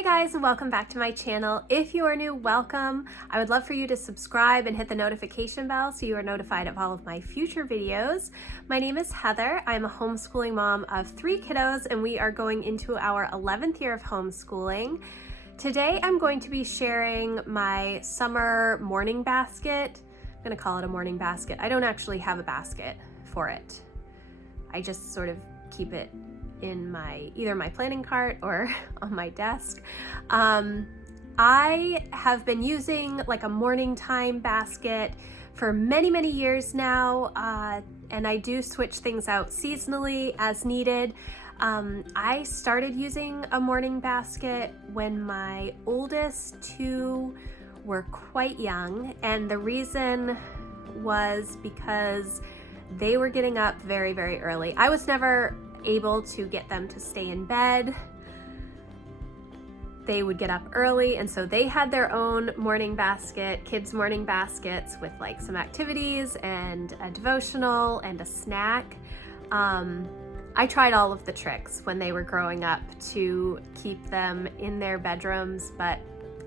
Hi guys, and welcome back to my channel. If you are new, welcome. I would love for you to subscribe and hit the notification bell so you are notified of all of my future videos. My name is Heather. I'm a homeschooling mom of 3 kiddos, and we are going into our 11th year of homeschooling. Today I'm going to be sharing my summer morning basket. I'm gonna call it a morning basket. I don't actually have a basket for it. I just sort of keep it in either my planning cart or on my desk. I have been using like a morning time basket for many years now, and I do switch things out seasonally as needed. I started using a morning basket when my oldest 2 were quite young, and the reason was because they were getting up very early. I was never able to get them to stay in bed. They would get up early, and so they had their own morning basket, kids' morning baskets with like some activities and a devotional and a snack. I tried all of the tricks when they were growing up to keep them in their bedrooms, but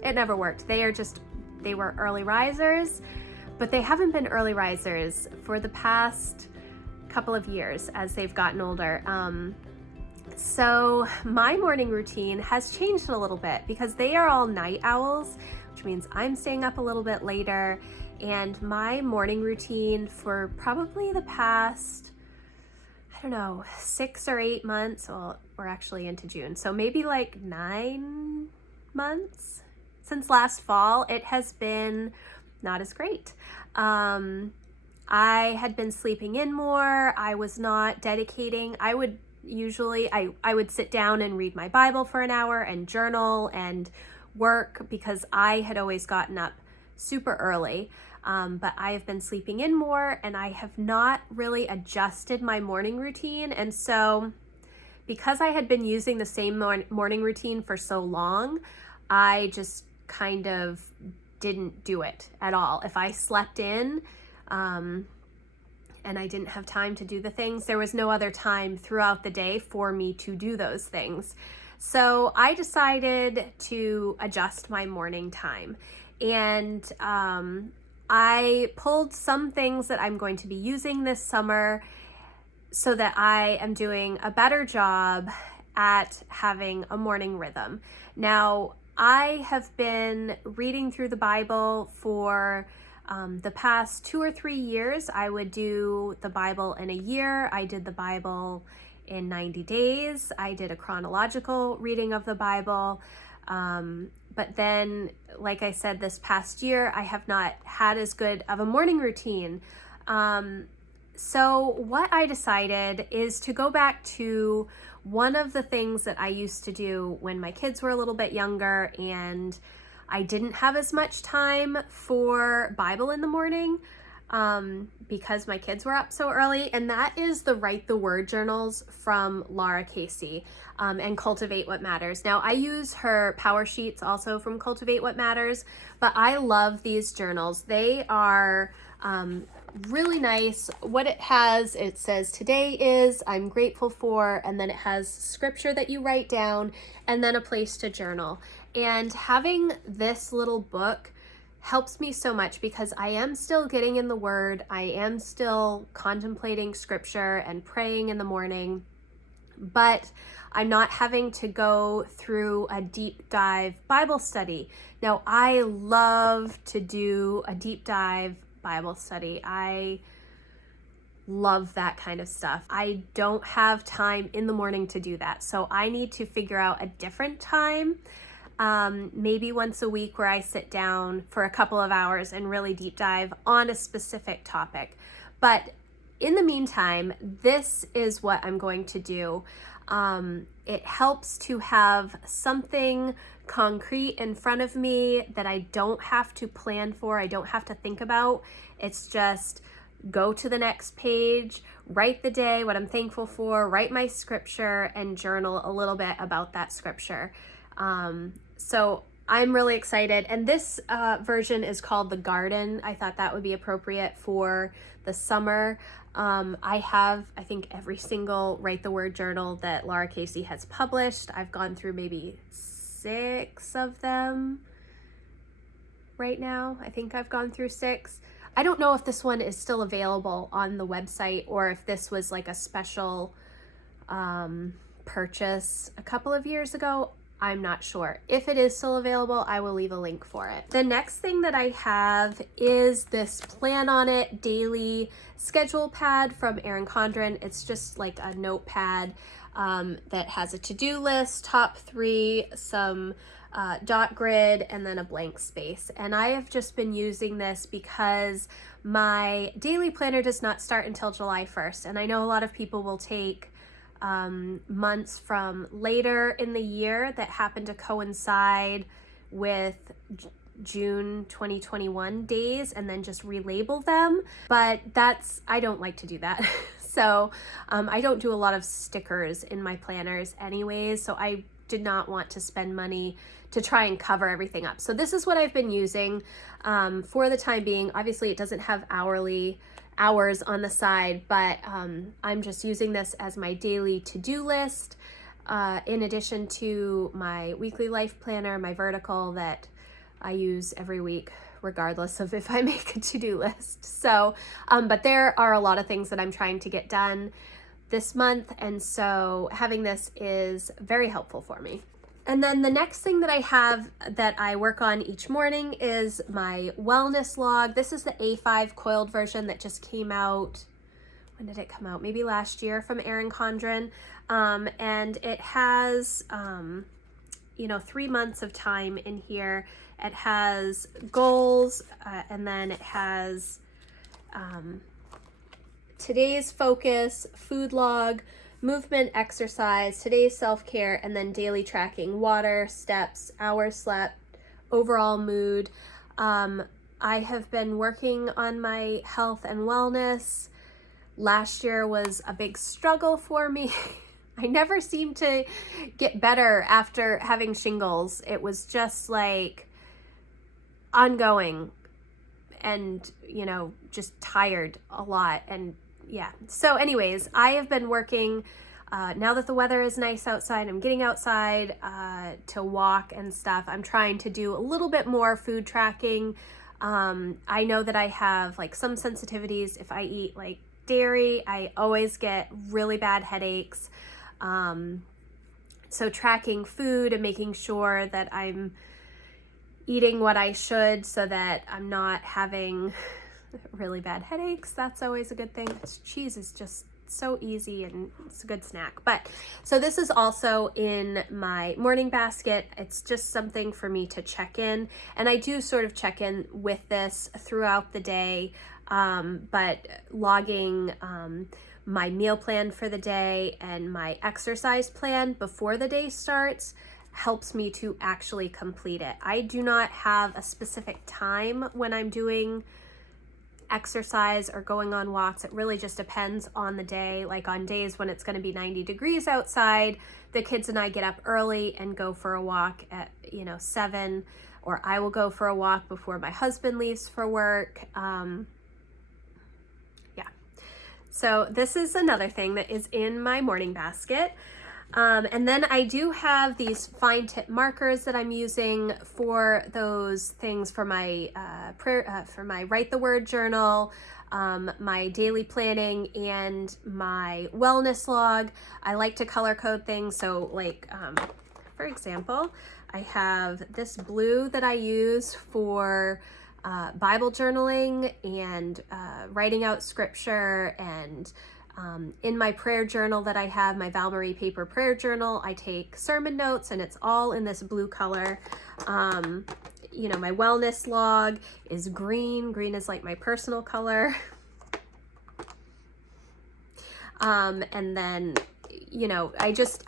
it never worked. They were early risers, but they haven't been early risers for the past couple of years as they've gotten older. So my morning routine has changed a little bit because they are all night owls, which means I'm staying up a little bit later, and my morning routine for probably the past, I don't know, 6 or 8 months, well, we're actually into June, so maybe like 9 months since last fall, it has been not as great. I had been sleeping in more. I was not dedicating. I would sit down and read my Bible for an hour and journal and work because I had always gotten up super early. But I have been sleeping in more, and I have not really adjusted my morning routine. And so because I had been using the same morning routine for so long, I just kind of didn't do it at all. If I slept in, and I didn't have time to do the things, there was no other time throughout the day for me to do those things. So I decided to adjust my morning time, and I pulled some things that I'm going to be using this summer so that I am doing a better job at having a morning rhythm. Now, I have been reading through the Bible for the past 2 or 3 years. I would do the Bible in a year. I did the Bible in 90 days. I did a chronological reading of the Bible. But then, like I said, this past year, I have not had as good of a morning routine. So what I decided is to go back to one of the things that I used to do when my kids were a little bit younger and I didn't have as much time for Bible in the morning because my kids were up so early, and that is the Write the Word journals from Laura Casey and Cultivate What Matters. Now, I use her power sheets also from Cultivate What Matters, but I love these journals. They are really nice. What it has, it says today is, I'm grateful for, and then it has scripture that you write down, and then a place to journal. And having this little book helps me so much because I am still getting in the Word. I am still contemplating scripture and praying in the morning, but I'm not having to go through a deep dive Bible study. Now, I love to do a deep dive Bible study. I love that kind of stuff. I don't have time in the morning to do that, so I need to figure out a different time. Maybe once a week where I sit down for a couple of hours and really deep dive on a specific topic. But in the meantime, this is what I'm going to do. It helps to have something concrete in front of me that I don't have to plan for, I don't have to think about. It's just go to the next page, write the day, what I'm thankful for, write my scripture, and journal a little bit about that scripture. So I'm really excited, and this version is called The Garden. I thought that would be appropriate for the summer. I have, I think, every single Write the Word journal that Laura Casey has published. I've gone through maybe 6 of them right now. I think I've gone through 6. I don't know if this one is still available on the website or if this was like a special purchase a couple of years ago. I'm not sure. If it is still available, I will leave a link for it. The next thing that I have is this Plan On It daily schedule pad from Erin Condren. It's just like a notepad that has a to-do list, top 3, some dot grid, and then a blank space. And I have just been using this because my daily planner does not start until July 1st. And I know a lot of people will take months from later in the year that happen to coincide with June 2021 days and then just relabel them. But I don't like to do that. So I don't do a lot of stickers in my planners anyways. So I did not want to spend money to try and cover everything up. So this is what I've been using for the time being. Obviously it doesn't have hours on the side, but I'm just using this as my daily to-do list in addition to my weekly life planner, my vertical that I use every week regardless of if I make a to-do list. So but there are a lot of things that I'm trying to get done this month, and so having this is very helpful for me. And then the next thing that I have that I work on each morning is my wellness log. This is the A5 coiled version that just came out. When did it come out? Maybe last year, from Erin Condren. And it has, 3 months of time in here. It has goals, and then it has today's focus, food log, movement, exercise, today's self-care, and then daily tracking: water, steps, hours slept, overall mood. I have been working on my health and wellness. Last year was a big struggle for me. I never seemed to get better after having shingles. It was just like ongoing and, just tired a lot. And yeah. So anyways, I have been working, now that the weather is nice outside, I'm getting outside to walk and stuff. I'm trying to do a little bit more food tracking. I know that I have like some sensitivities. If I eat like dairy, I always get really bad headaches. So tracking food and making sure that I'm eating what I should so that I'm not having really bad headaches. That's always a good thing. Cheese is just so easy and it's a good snack. But so this is also in my morning basket. It's just something for me to check in, and I do sort of check in with this throughout the day, but logging my meal plan for the day and my exercise plan before the day starts helps me to actually complete it. I do not have a specific time when I'm doing exercise or going on walks. It really just depends on the day. Like on days when it's going to be 90 degrees outside, the kids and I get up early and go for a walk at 7, or I will go for a walk before my husband leaves for work. So this is another thing that is in my morning basket. And then I do have these fine tip markers that I'm using for those things for my for my Write the Word journal, my daily planning, and my wellness log. I like to color code things. So like, for example, I have this blue that I use for Bible journaling and writing out scripture, and in my prayer journal that I have, my Val Marie paper prayer journal, I take sermon notes, and it's all in this blue color. My wellness log is green. Green is like my personal color. And then,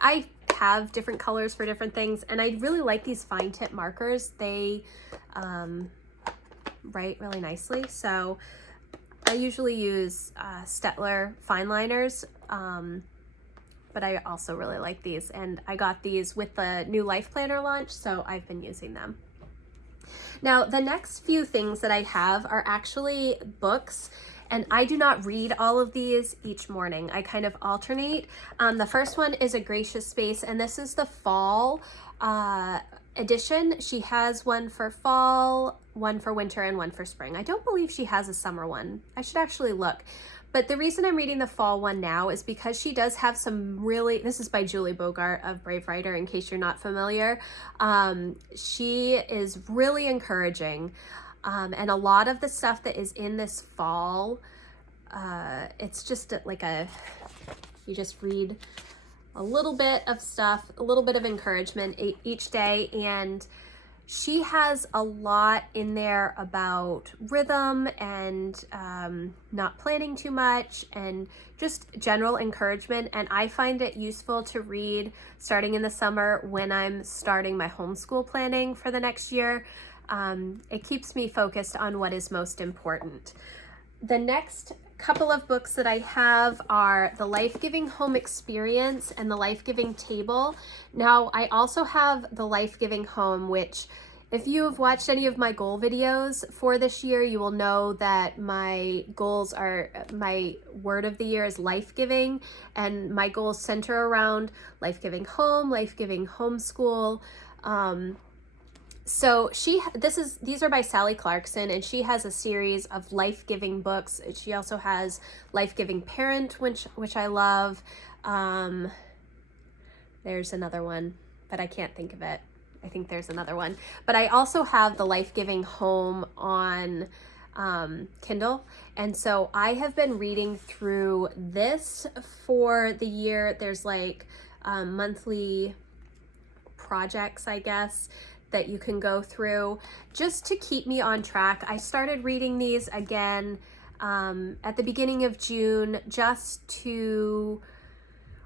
I have different colors for different things, and I really like these fine tip markers. They write really nicely. So I usually use Stettler fine liners, but I also really like these, and I got these with the new Life Planner launch, so I've been using them. Now, the next few things that I have are actually books, and I do not read all of these each morning. I kind of alternate. The first one is A Gracious Space, and this is the fall edition. She has one for fall, one for winter, and one for spring. I don't believe she has a summer one. I should actually look. But the reason I'm reading the fall one now is because she does have some really, this is by Julie Bogart of Brave Writer, in case you're not familiar. She is really encouraging. And a lot of the stuff that is in this fall, it's just like you just read a little bit of stuff, a little bit of encouragement each day. And she has a lot in there about rhythm and not planning too much and just general encouragement. And I find it useful to read starting in the summer when I'm starting my homeschool planning for the next year. It keeps me focused on what is most important. The next couple of books that I have are The Life-Giving Home Experience and The Life-Giving Table. Now, I also have The Life-Giving Home, which if you have watched any of my goal videos for this year, you will know that my goals are, my word of the year is life-giving, and my goals center around life-giving home, life-giving homeschool. So these are by Sally Clarkson, and she has a series of life-giving books. She also has Life-Giving Parent, which I love. There's another one, but I can't think of it. I think there's another one. But I also have the Life-Giving Home on Kindle. And so I have been reading through this for the year. There's like monthly projects, I guess, that you can go through just to keep me on track. I started reading these again at the beginning of June just to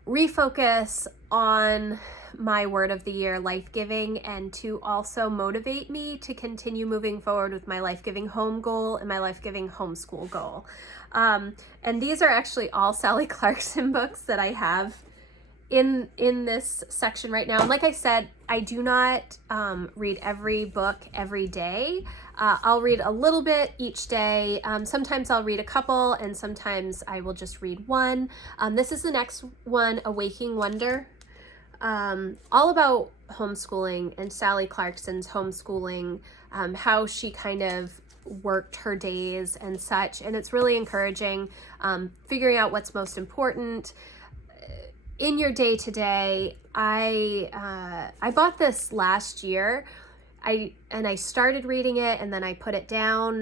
refocus on my word of the year, life-giving, and to also motivate me to continue moving forward with my life-giving home goal and my life-giving homeschool goal. And these are actually all Sally Clarkson books that I have in this section right now. And like I said, I do not read every book every day. I'll read a little bit each day. Sometimes I'll read a couple, and sometimes I will just read one. This is the next one, A Waking Wonder, all about homeschooling and Sally Clarkson's homeschooling, how she kind of worked her days and such. And it's really encouraging, figuring out what's most important in your day-to-day. I bought this last year. I started reading it, and then I put it down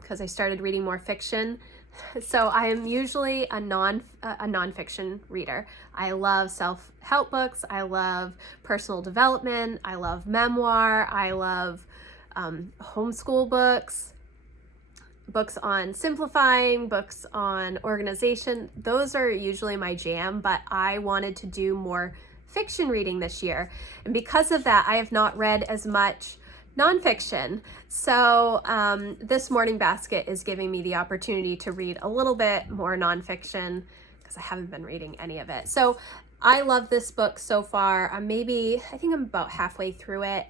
because I started reading more fiction. So I am usually a nonfiction reader. I love self-help books. I love personal development. I love memoir. I love homeschool books. Books on simplifying, books on organization. Those are usually my jam, but I wanted to do more fiction reading this year. And because of that, I have not read as much nonfiction. So this morning basket is giving me the opportunity to read a little bit more nonfiction because I haven't been reading any of it. So I love this book so far. I think I'm about halfway through it.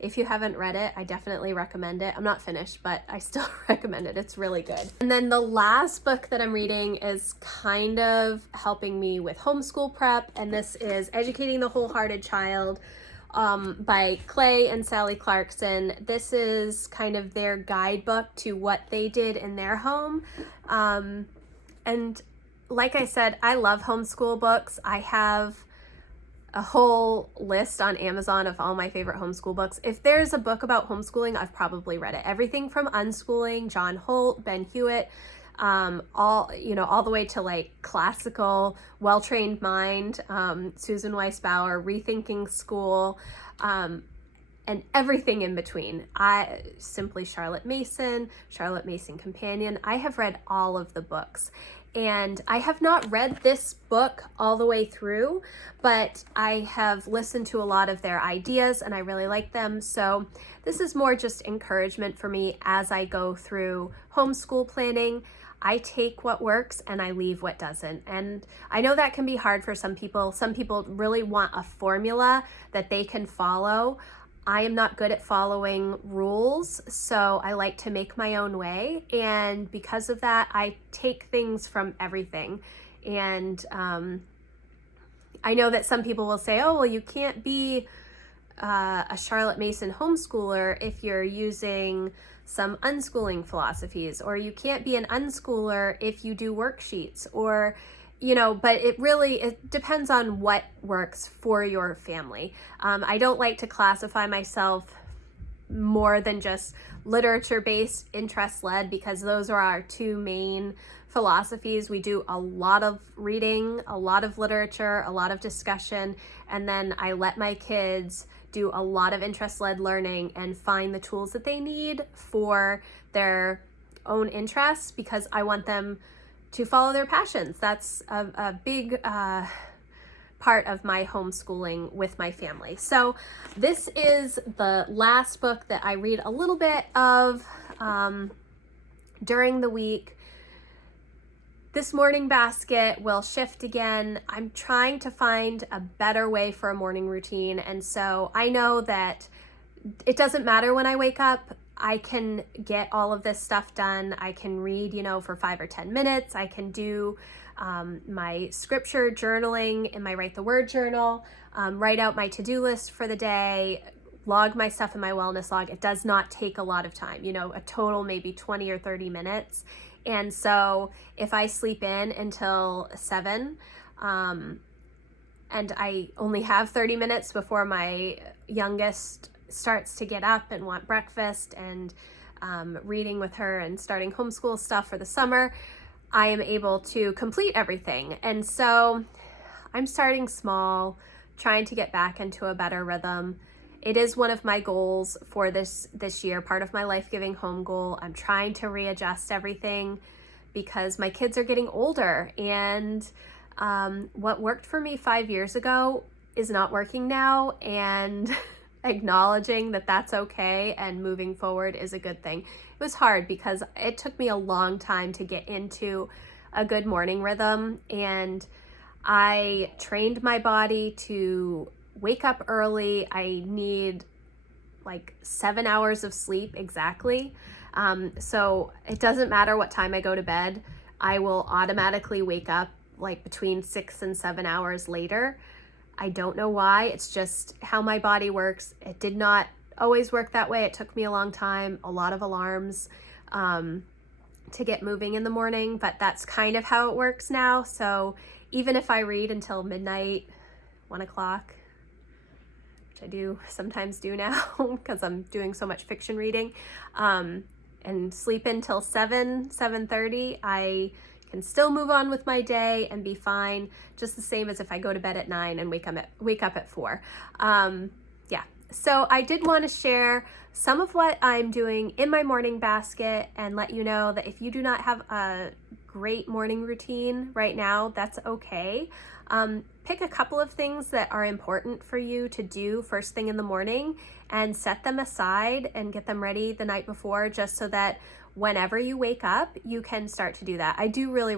If you haven't read it, I definitely recommend it. I'm not finished, but I still recommend it. It's really good. And then the last book that I'm reading is kind of helping me with homeschool prep, and this is Educating the Wholehearted Child by Clay and Sally Clarkson. This is kind of their guidebook to what they did in their home. And like I said, I love homeschool books. I have a whole list on Amazon of all my favorite homeschool books. If there's a book about homeschooling, I've probably read it. Everything from Unschooling, John Holt, Ben Hewitt, all the way to like classical, Well-Trained Mind, Susan Weiss Bauer, Rethinking School, and everything in between. Simply Charlotte Mason Companion. I have read all of the books. And I have not read this book all the way through, but I have listened to a lot of their ideas and I really like them. So this is more just encouragement for me as I go through homeschool planning. I take what works and I leave what doesn't. And I know that can be hard for some people. Some people really want a formula that they can follow. I am not good at following rules, so I like to make my own way. And because of that, I take things from everything. And I know that some people will say, oh, well, you can't be a Charlotte Mason homeschooler if you're using some unschooling philosophies, or you can't be an unschooler if you do worksheets, or but it depends on what works for your family. I don't like to classify myself more than just literature-based, interest-led, because those are our two main philosophies. We do a lot of reading, a lot of literature, a lot of discussion, and then I let my kids do a lot of interest-led learning and find the tools that they need for their own interests, because I want them to follow their passions. That's a big part of my homeschooling with my family. So this is the last book that I read a little bit of during the week. This morning basket will shift again. I'm trying to find a better way for a morning routine, and so I know that it doesn't matter when I wake up. I can get all of this stuff done. I can read, for 5 or 10 minutes. I can do my scripture journaling in my Write the Word journal, write out my to-do list for the day, log my stuff in my wellness log. It does not take a lot of time, a total maybe 20 or 30 minutes. And so if I sleep in until 7, and I only have 30 minutes before my youngest starts to get up and want breakfast, and reading with her and starting homeschool stuff for the summer, I am able to complete everything. And so I'm starting small, trying to get back into a better rhythm. It is one of my goals for this year, part of my life-giving home goal. I'm trying to readjust everything because my kids are getting older, and what worked for me 5 years ago is not working now, and acknowledging that that's okay and moving forward is a good thing. It was hard because it took me a long time to get into a good morning rhythm, and I trained my body to wake up early. I need like 7 hours of sleep exactly. So it doesn't matter what time I go to bed. I will automatically wake up like between 6 and 7 hours later. I don't know why. It's just how my body works. It did not always work that way. It took me a long time, a lot of alarms to get moving in the morning, but that's kind of how it works now. So even if I read until midnight, 1 o'clock, which I do sometimes do now because I'm doing so much fiction reading, and sleep until 7:30, I can still move on with my day and be fine, just the same as if I go to bed at 9 and wake up at 4. Yeah, so I did want to share some of what I'm doing in my morning basket and let you know that if you do not have a great morning routine right now, that's okay. Pick a couple of things that are important for you to do first thing in the morning and set them aside and get them ready the night before, just so that whenever you wake up, you can start to do that. I do really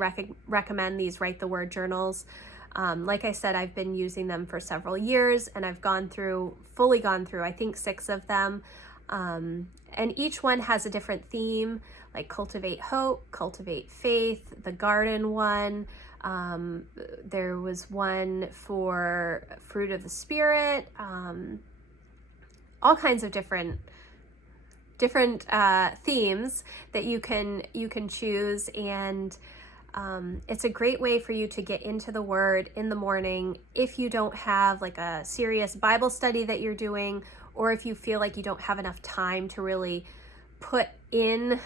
recommend these Write the Word journals. Like I said, I've been using them for several years, and I've fully gone through, I think 6 of them. And each one has a different theme, like Cultivate Hope, Cultivate Faith, the Garden one. There was one for Fruit of the Spirit, all kinds of different themes that you can choose, and it's a great way for you to get into the Word in the morning if you don't have like a serious Bible study that you're doing, or if you feel like you don't have enough time to really put in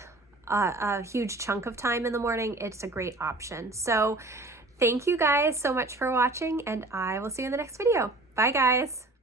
a huge chunk of time in the morning. It's a great option. So thank you guys so much for watching, and I will see you in the next video. Bye guys.